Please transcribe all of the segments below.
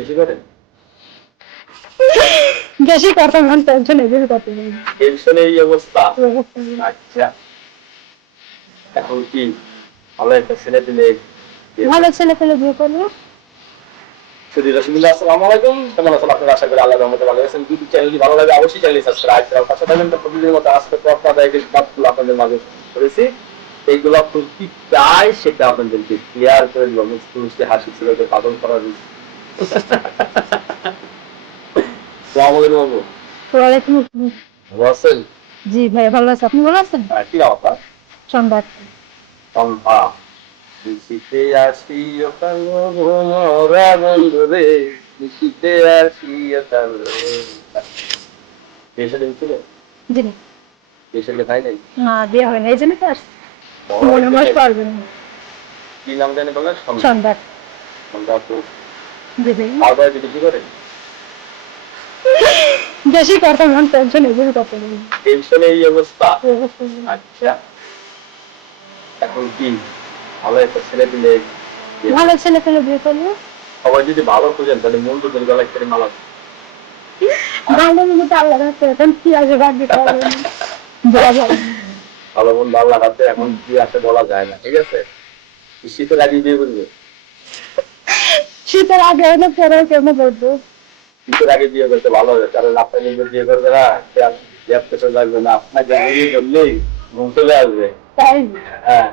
বেশি করেন? বেশি কথা মন টেনশন কথা নেই এই অবস্থা। আচ্ছা। এখন কি ভালো একটা ছেলে দিলে ভালো ছেলে পেলে বিয়ে করব? শুধু রসুল্লাহ আসসালামু আলাইকুম। কেমন আছেন আপনারা? আশা করি আল্লাহ রহমতে ভালো আছেন। যদি চ্যানেলটি ভালো লাগে অবশ্যই চ্যানেলটি সাবস্ক্রাইব করার পাশে থাকবেন। তো প্রতিদিনের মতো আজকে তো আপনাদের এই আপনাদের মাঝে করেছি। এইগুলো চাই সেটা আপনাদেরকে ক্লিয়ার করে দিব। হাসি ছেলেকে পালন করার সালাম আলাইকুম বাবু ওয়ালাইকুম ভালো আছেন? জি ভাই ভালো আছে। আপনি ভালো আছেন? হ্যাঁ, কি অবস্থা? সংবাদ চম্পা নিশিতে আসিও কালো ভোমরা বন্ধুরে নিশিতে আসিও কালো পেশেন্ট ছিল জি না। পেশেন্টে নাই না বিয়ে হয় না। এই জন্য তো আসছি। মনে মাস পারবেন কি নাম জানি বলেন সংবাদ জি বেশি কথা মন টেনশন এগুলো কথা নেই টেনশনে এই অবস্থা। আচ্ছা। এখন কি? ভালো একটা ছেলে দিলে ভালো ছেলে পেলে বিয়ে করব? সবাই যদি ভালো খুঁজেন তাহলে মূল দুধের গলায় করে মালা ভালো মতো আল্লাহ রাখতে এখন কি আছে ভাগ্যে বলা যায় ভালো মন ভালো লাগাতে এখন কি আছে বলা যায় না ঠিক আছে? শীতের আগে বিয়ে করবে। শীতের আগে হলে পরে কেমন বলব শীতের আগে বিয়ে করতে ভালো হবে কারণ আপনি নিজে বিয়ে করবে না গ্যাপ পেছন লাগবে না আপনাকে বিয়ে করলেই ঘুম চলে আসবে। তাই? হ্যাঁ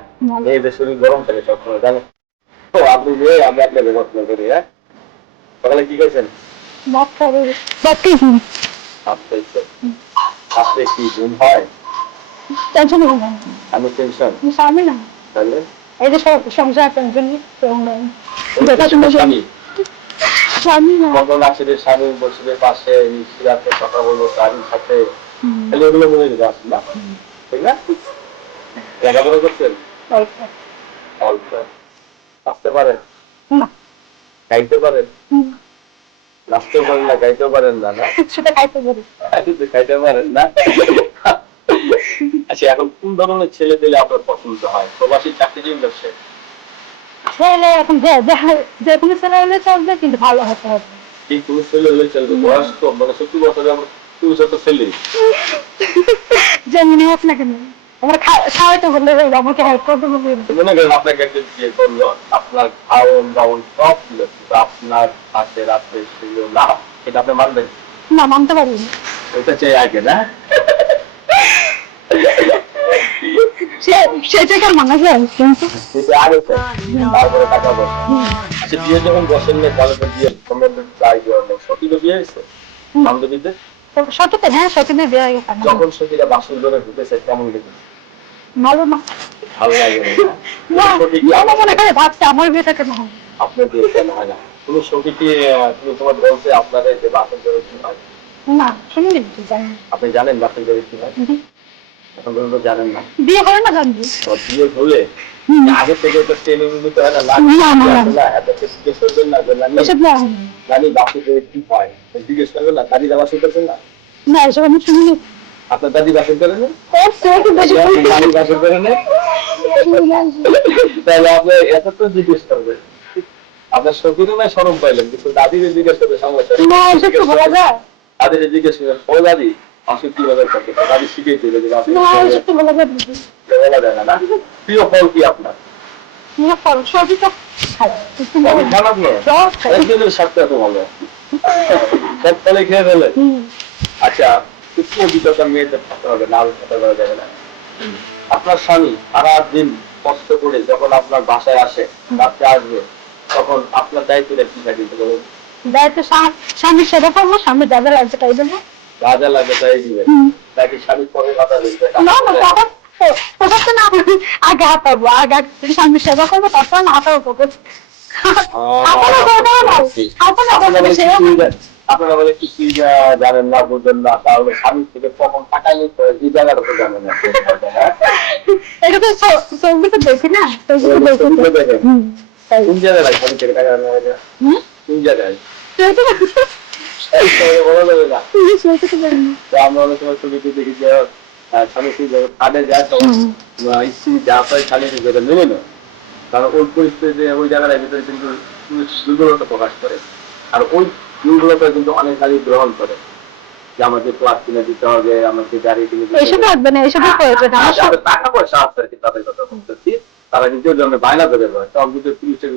মেয়েদের শরীর গরম থাকে সবসময় জানো? তো আপনি যে আমি আপনাকে যত্ন করি হ্যাঁ? সকালে কি খাইছেন? বাপ খাবে। বাপ কি আপনি কি ঘুম হয়? টেনশন হবে না। আমি টেনশন? স্বামী না। তাহলে? এই যে সংসার টেনশন দেখাশোনা স্বামী। স্বামী না। কখন আসলে স্বামী বসবে পাশে রাতে কথা বলব স্বামীর সাথে। তাহলে ওগুলো মনে যেতে আসেন না। ঠিক না? লেখাপড়া করছেন? অল্প। অল্প। আসতে পারেন? না। গাইতে পারেন? নাচতেও পারেন না গাইতেও পারেন না সেটা পারেন না। আচ্ছা এখন কোন ধরনের ছেলে দিলে আপনার পছন্দ হয়? প্রবাসী চাকরিজীবী ব্যবসায়ী ছেলে এখন যে- যে- যে কোনো ছেলে হলে চলবে কিন্তু ভালো হতে হবে। কি কোন ছেলে হলে চলবে? বয়স তো মানে বছর সত্যি বছর ছেলে। যেমনি হোক না কেন আমার খাওয়াইতে বললে আমাকে হেল্প করতে বলবে মনে করেন আপনাকে একজন বিয়ে করল আপনার খাওয়ন দাওয়ন সব ছিল কিন্তু আপনার রাত্রে ছিল না। এটা আপনি মানবেন? না মানতে পারি ওইটা চাই আগে না? ভালো না। ভালো লাগে না। মনে করে ভাবছে আমার বিয়েটা কেন হবে? আপনার বিয়ে কেন হয় না। কোনো সতী কি তুমি তোমার বলছে আপনাদের যে বাসন হয় না শুনিনি তো জানি আপনি জানেন বাসন ধরে কি হয়। এখন পর্যন্ত জানেন না। বিয়ে করে না জানবি? বিয়ে হলে আগে থেকে তো ট্রেনিং নিতে না লাগ না, না, না। না এত কিছু করবেন না যে এসব না নানি বাসন ধরে কি হয়? জিজ্ঞেস করবেন না দাদি বাসন করছেন না? না এসব আমি শুনিনি আপনার দাদি বাসন করে না? করছে কিন্তু বেশি নানি বাসন করে না? তাহলে আপনি এত তো জিজ্ঞেস করবেন। আপনার শকুনে না সরম পাইলেন কিন্তু দাদিকে জিজ্ঞেস করবে সমস্যা। না এসব তো বলা যায়। দাদিকে জিজ্ঞেস করবেন ও দাদি আসলে কীভাবে থাকে দাদি শিখিয়ে দিবে যে বাসন না কীভাবে তো বলা যায় বলা যায় না না? প্রিয় ফল কি আপনার? না ফল সবই তো খাই। খারাপ নয় একদিনের স্বাস্থ্য এত ভালো। সব ফলে খেয়ে ফেলে। আচ্ছা কিছু অভিজ্ঞতা মেয়েদের থাকতে হবে না আরও কথা যাবে না। আপনার স্বামী সারা দিন কষ্ট করে যখন আপনার বাসায় আসে রাত্রে আসবে তখন আপনার দায়িত্বটা কি থাকে বলুন? দায়িত্ব স্বা- স্বামীর সেবা করব স্বামী দাদা লাগছে তাই জন্য যা যা লাগে তাই দিবেন। নাকি স্বামীর পরে কথা দিবে না না তখন প্রথমে না আগে হাতাবো আগে আগে সেবা করব তারপর হাতাবো তোকে আপনারা করতে হবে আপনারা আপনারা করতে বলে কিছুই জানেন- আপনারা বলে কিছুই জানেন না বুঝেন না তাহলে স্বামী থেকে কখন টাকা নিতে হয় এই জায়গাটা তো জানেন না। হ্যাঁ? এটা তো ছবিতে দেখি না ছবিতে দেখি। কোন জায়গায় স্বামী থেকে টাকা নেওয়া যায়? কোন জায়গায়? অনেক মেনে করে গ্রহণ করে? যে কিনে দিতে হবে আমাকে গাড়ি কিনে দিতে হবে না টাকা পয়সা আছে তাদের কথা তারা ওই জন্য বায়না দেয় তখন কিন্তু পুলিশের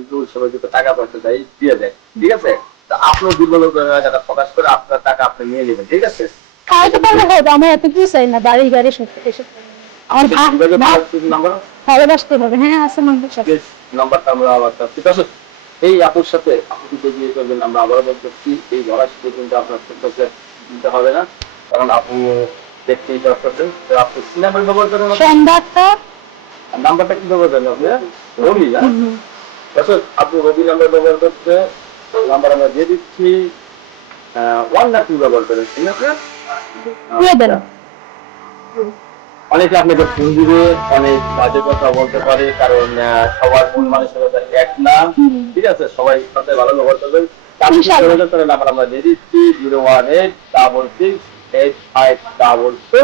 কিন্তু টাকা পয়সা দেয়, দিয়ে দেয়। ঠিক আছে? আপনার দুর্বলতা প্রকাশ করে আপনার টাকা আপনি নিয়ে নেবেন ঠিক আছে? খাওয়াতে পারলে হয়তো আমার এত কিছু চাই না বাড়ি গাড়ি সব এসব আমার নাম্বার? ভালোবাসতে হবে হ্যাঁ আছে নম্বর নাম্বারটা আমরা আবার ঠিক আছে? এই আপুর সাথে আপনি কিন্তু বিয়ে করবেন আমরা আবারও বলতেছি এই ধরার সাথে কিন্তু আপনার কাছে দিতে হবে না কারণ আপু দেখতেই পাচ্ছেন তো আপনি সিনেমা ব্যবহার করেন সন্ধ্যাটা নাম্বারটা কি ব্যবহার করেন আপনি? রবি না? আচ্ছা আপনি রবি নাম্বার ব্যবহার করতে নাম্বার আমরা দিয়ে দিচ্ছি ওয়ান না টু ব্যবহার করেন ঠিক আছে? দেন। অনেকে আপনাকে ফোন দিবে অনেক বাজে কথা বলতে পারে কারণ সবার মন মানসিকতা এক না। ঠিক আছে? সবাই সাথে ভালো ব্যবহার করবেন। করে নাম্বার আমরা দিয়ে দিচ্ছি zero one eight double six eight five double two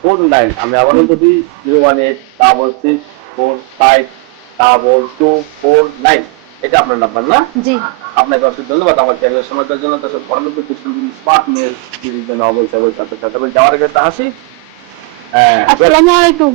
four nine. আমি আবারও যদি zero one eight double six four five double two four nine. এটা আপনার নাম্বার না? জি। আপনাকে অসংখ্য ধন্যবাদ আমার এগুলো সময় দেওয়ার জন্য। তার সাথে প্রতি কিছু স্মার্ট মেয়ের জন্য অবশ্যই অবশ্যই সাথে সাথে যাওয়ার আগে হাসি। হ্যাঁ আসসালামু আলাইকুম।